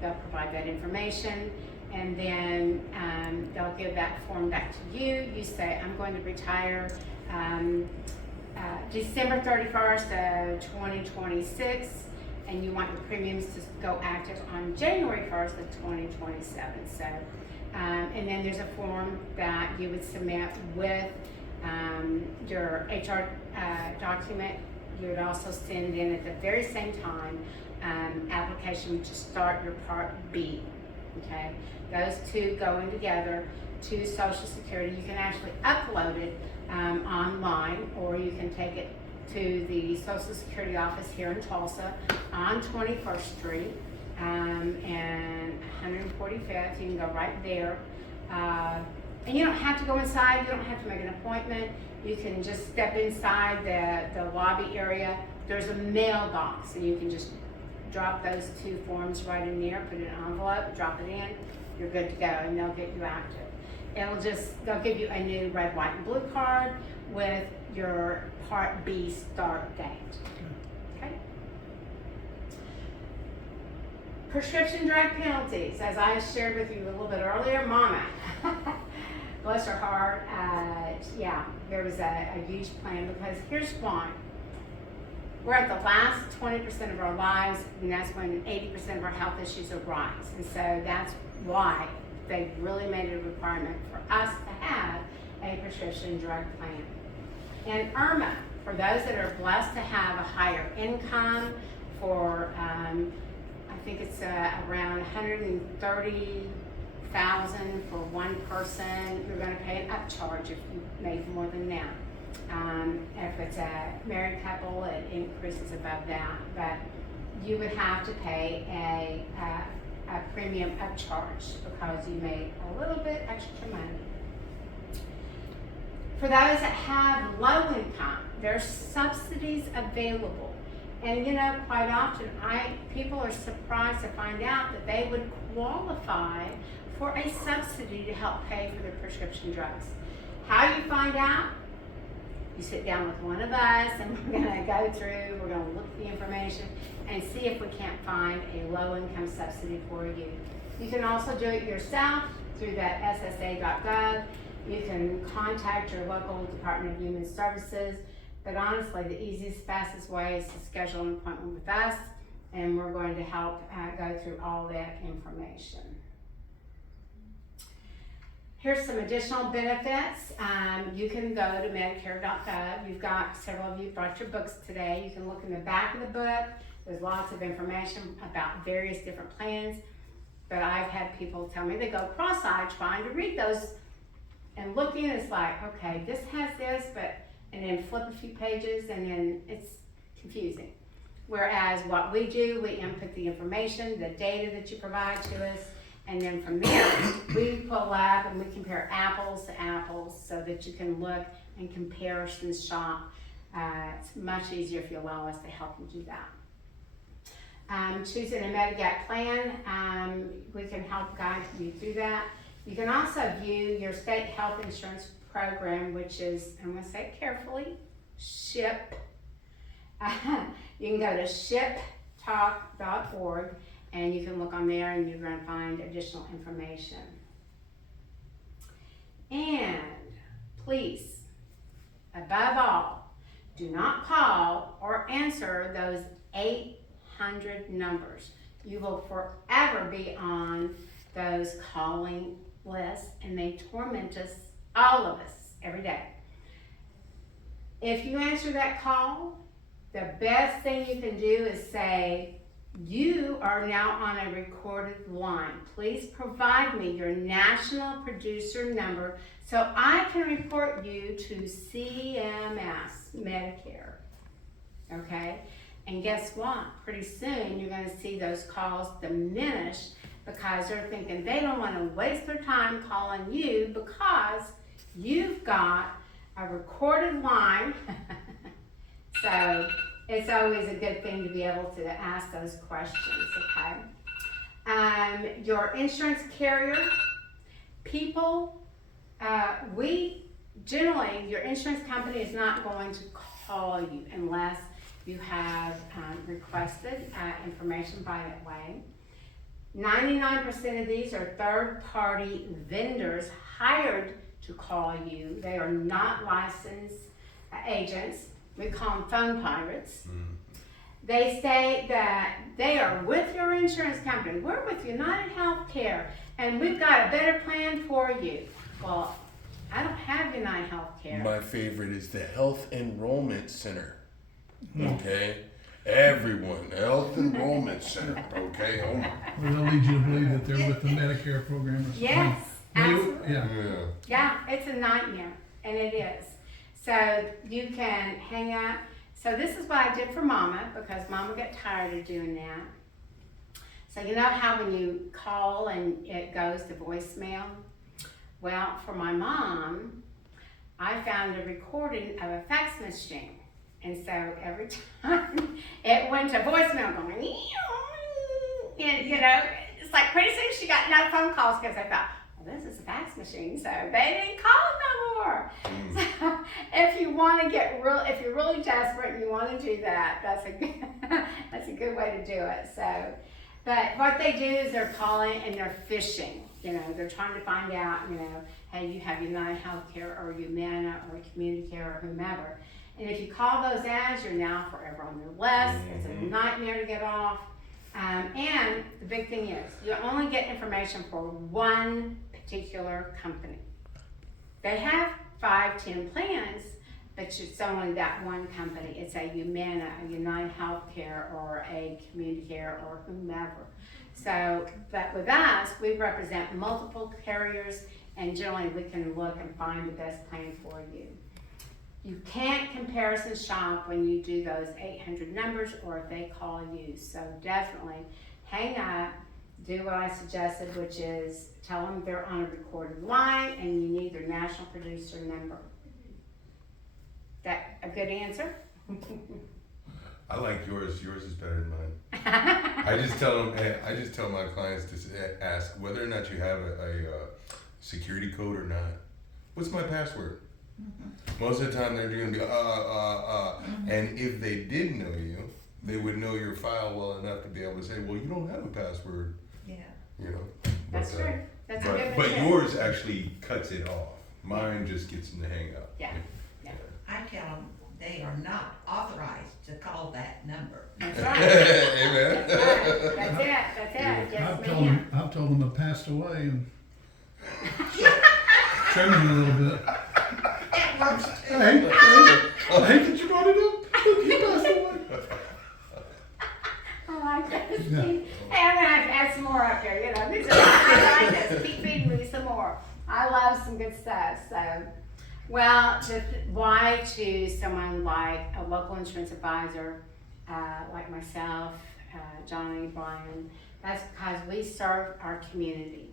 They'll provide that information, and then they'll give that form back to you. You say, I'm going to retire December 31st of 2026, and you want your premiums to go active on January 1st of 2027. So, and then there's a form that you would submit with your HR document. You would also send in at the very same time application to start your Part B, okay? Those two going together to Social Security. You can actually upload it online, or you can take it to the Social Security office here in Tulsa on 21st Street and 145th. You can go right there. And you don't have to go inside. You don't have to make an appointment. You can just step inside the lobby area. There's a mailbox, and you can just drop those two forms right in there, put it in an envelope, drop it in, you're good to go, and they'll get you active. They'll give you a new red, white, and blue card with your Part B start date. Okay? Prescription drug penalties, as I shared with you a little bit earlier, Mama, bless her heart, yeah, there was a huge plan, because here's why. We're at the last 20% of our lives, and that's when 80% of our health issues arise. And so that's why they really made it a requirement for us to have a prescription drug plan. And IRMA, for those that are blessed to have a higher income, for I think it's around 130,000 for one person, you're going to pay an upcharge if you make more than that. If it's a married couple, it increases above that, but you would have to pay a premium upcharge because you made a little bit extra money. For those that have low income, there's subsidies available. And you know, quite often, people are surprised to find out that they would qualify for a subsidy to help pay for their prescription drugs. How do you find out? You sit down with one of us, and we're gonna go through, we're gonna look at the information and see if we can't find a low income subsidy for you. You can also do it yourself through that SSA.gov. You can contact your local Department of Human Services, but honestly, the easiest, fastest way is to schedule an appointment with us, and we're going to help go through all that information. Here's some additional benefits. You can go to Medicare.gov. You've got, several of you brought your books today. You can look in the back of the book. There's lots of information about various different plans. But I've had people tell me they go cross-eyed trying to read those and looking, it's like, okay, this has this, but, and then flip a few pages and then it's confusing. Whereas what we do, we input the information, the data that you provide to us, and then from there, we pull up and we compare apples to apples so that you can look and comparison shop. It's much easier if you allow us to help you do that. Choosing a Medigap plan, we can help guide you through that. You can also view your state health insurance program, which is, I'm going to say it carefully, SHIP. You can go to shiptalk.org. And you can look on there and you're going to find additional information. And please, above all, do not call or answer those 800 numbers. You will forever be on those calling lists, and they torment us, all of us, every day. If you answer that call, the best thing you can do is say, you are now on a recorded line. Please provide me your national producer number so I can report you to CMS, Medicare. okay? And guess what? Pretty soon, you're gonna see those calls diminish because they're thinking they don't wanna waste their time calling you because you've got a recorded line. So it's always a good thing to be able to ask those questions, okay? Your insurance carrier, people, generally, your insurance company is not going to call you unless you have requested information by that way. 99% of these are third-party vendors hired to call you. They are not licensed agents. We call them phone pirates. They say that they are with your insurance company. We're with United Healthcare, and we've got a better plan for you. Well, I don't have United Healthcare. My favorite is the Health Enrollment Center. Okay? Everyone, Health Enrollment Center. Okay? Oh my. Well, they'll lead you to believe that they're with the Medicare program or something. Yes, absolutely. Yeah. Yeah. Yeah, it's a nightmare, and it is. So you can hang up. So this is what I did for Mama, because Mama got tired of doing that. So you know how when you call and it goes to voicemail? Well, for my mom, I found a recording of a fax machine. And so every time it went to voicemail going, and you know, it's like pretty soon she got no phone calls because I thought, well, this is a fax machine, so they didn't call no more. So if you want to if you're really desperate and you want to do that, that's a good way to do it. So, but what they do is they're calling and they're fishing. You know, they're trying to find out, you know, hey, you have United Healthcare or Humana or Community Care or whomever. And if you call those ads, you're now forever on their list. It's a nightmare to get off. And the big thing is, you only get information for one particular company. They have 5, 10 plans, but it's only that one company. It's a Humana, a United Healthcare, or a Community Care, or whomever. So, but with us, we represent multiple carriers, and generally we can look and find the best plan for you. You can't comparison shop when you do those 800 numbers or if they call you. So definitely hang up, do what I suggested, which is tell them they're on a recorded line and you need their national producer number. That a good answer? I like yours. Yours is better than mine. I just tell my clients to ask whether or not you have a security code or not. What's my password? Most of the time they're going to be and if they did know you, they would know your file well enough to be able to say, well, you don't have a password. Yeah. You know. That's true. That's a good one. But too. yours actually cuts it off. Mine just gets them to hang up. Yeah. I tell them they are not authorized to call that number. That's right. Amen. That's it. Yes, ma'am. I've told them I passed away and trimming a little bit. It works too. I hate that you brought it up, but he passed away. I like this. Yeah. Hey, I'm gonna have to add some more up here. You know, these are, I like this. Keep feeding me some more. I love some good stuff. So, well, why to someone like a local insurance advisor, like myself, Johnny, Brian? That's because we serve our community.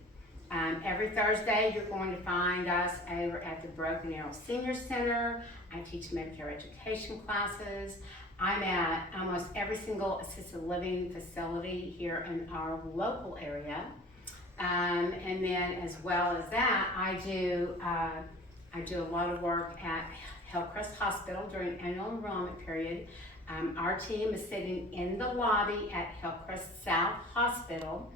Every Thursday, you're going to find us over at the Broken Arrow Senior Center. I teach Medicare education classes. I'm at almost every single assisted living facility here in our local area. And then as well as that, I do a lot of work at Hillcrest Hospital during annual enrollment period. Our team is sitting in the lobby at Hillcrest South Hospital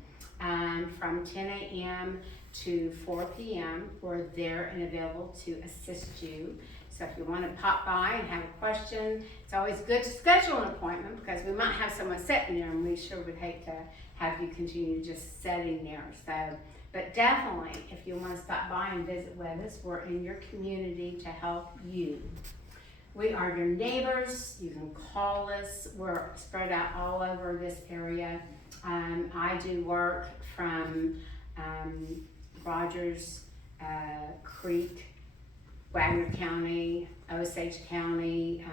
from 10 a.m. to 4 p.m. We're there and available to assist you. So if you want to pop by and have a question, it's always good to schedule an appointment because we might have someone sitting there and we sure would hate to have you continue just sitting there. So, but definitely, if you want to stop by and visit with us, we're in your community to help you. We are your neighbors. You can call us. We're spread out all over this area. I do work from Rogers Creek Wagner County, Osage County,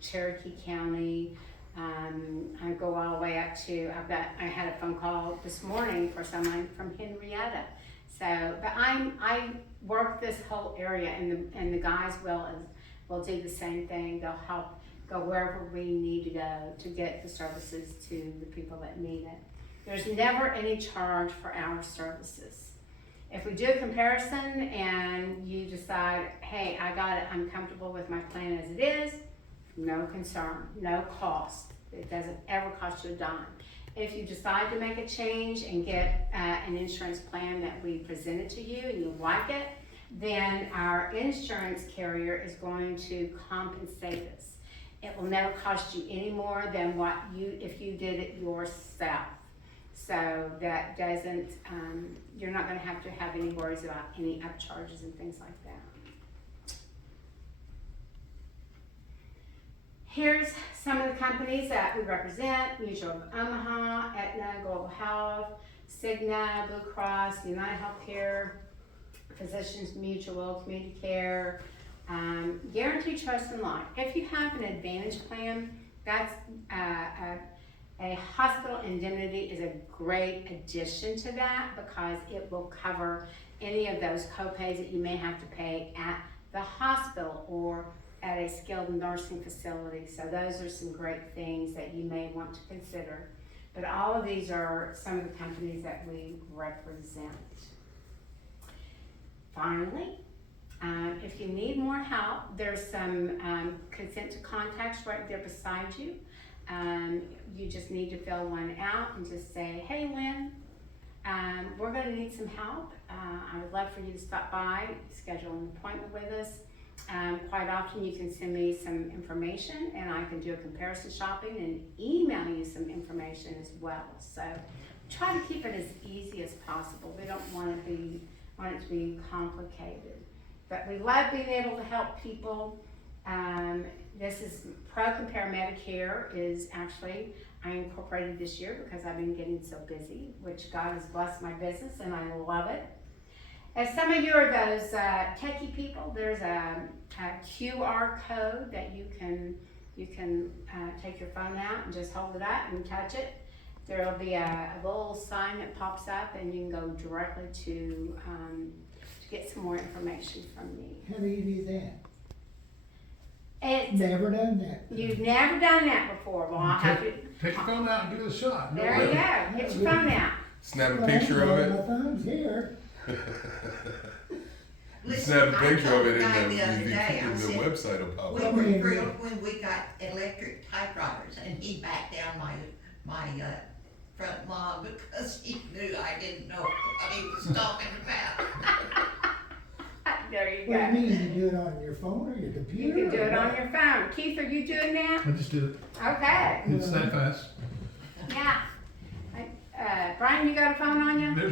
Cherokee County. I go all the way up to, I had a phone call this morning for someone from Henrietta. So, but I work this whole area, and the guys will do the same thing. They'll help go wherever we need to go to get the services to the people that need it. There's never any charge for our services. If we do a comparison and you decide, hey, I got it, I'm comfortable with my plan as it is, no concern, no cost. It doesn't ever cost you a dime. If you decide to make a change and get an insurance plan that we presented to you and you like it, then our insurance carrier is going to compensate us. It will never cost you any more than if you did it yourself. So that doesn't, you're not gonna have any worries about any upcharges and things like that. Here's some of the companies that we represent: Mutual of Omaha, Aetna, Global Health, Cigna, Blue Cross, United Healthcare, Physicians Mutual, Community Care, Guaranteed Trust and Life. If you have an Advantage plan, that's a hospital indemnity is a great addition to that, because it will cover any of those co-pays that you may have to pay at the hospital or at a skilled nursing facility. So those are some great things that you may want to consider. But all of these are some of the companies that we represent. Finally, if you need more help, there's some consent to contacts right there beside you. You just need to fill one out and just say, hey Lynn, we're gonna need some help. I would love for you to stop by, schedule an appointment with us. Quite often you can send me some information and I can do a comparison shopping and email you some information as well. So try to keep it as easy as possible. We don't want it to be complicated. But we love being able to help people. This is ProCompare Medicare is actually, I incorporated this year because I've been getting so busy, which God has blessed my business and I love it. As some of you are those techie people, there's a QR code that you can take your phone out and just hold it up and touch it. There will be a little sign that pops up and you can go directly to get some more information from me. How do you do that? It's, Never done that. you've never done that before. Well, I'll have to. Take your phone out and give it a shot. There you go. Get your phone out. Snap a picture of My it. thumb's here. Snap a picture of it I told and the other day, I the said, website will pop we up. were thrilled when we got electric typewriters, and he backed down my front lawn because he knew I didn't know what he was talking about. There you What go. do you mean, you do it on your phone or your You computer? can do or it on what? your phone. Keith, are you doing that? I just did it. Okay. It's that fast. Yeah. Brian, you got a phone on you? There's